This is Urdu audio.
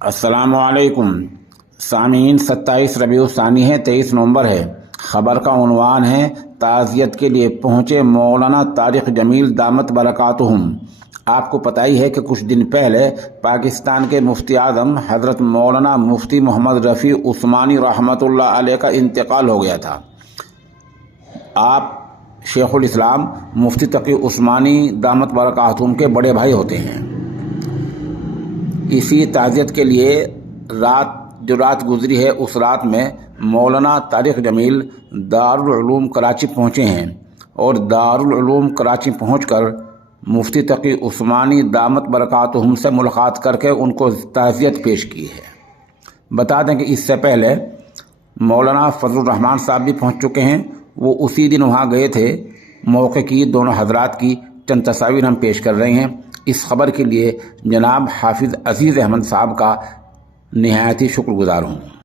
السلام علیکم سامعین، 27 ربیع الثانی ہے، 23 نومبر ہے۔ خبر کا عنوان ہے تعزیت کے لیے پہنچے مولانا طارق جمیل دامت برکاتہم۔ آپ کو پتہ ہی ہے کہ کچھ دن پہلے پاکستان کے مفتی اعظم حضرت مولانا مفتی محمد رفیع عثمانی رحمۃ اللہ علیہ کا انتقال ہو گیا تھا۔ آپ شیخ الاسلام مفتی تقی عثمانی دامت برکاتہم کے بڑے بھائی ہوتے ہیں۔ اسی تعزیت کے لیے جو رات گزری ہے، اس رات میں مولانا طارق جمیل دارالعلوم کراچی پہنچے ہیں اور دارالعلوم کراچی پہنچ کر مفتی تقی عثمانی دامت برکاتہم سے ملاقات کر کے ان کو تعزیت پیش کی ہے۔ بتا دیں کہ اس سے پہلے مولانا فضل الرحمان صاحب بھی پہنچ چکے ہیں، وہ اسی دن وہاں گئے تھے۔ موقع کی دونوں حضرات کی چند تصاویر ہم پیش کر رہے ہیں۔ اس خبر کے لیے جناب حافظ عزیز احمد صاحب کا نہایت ہی شکر گزار ہوں۔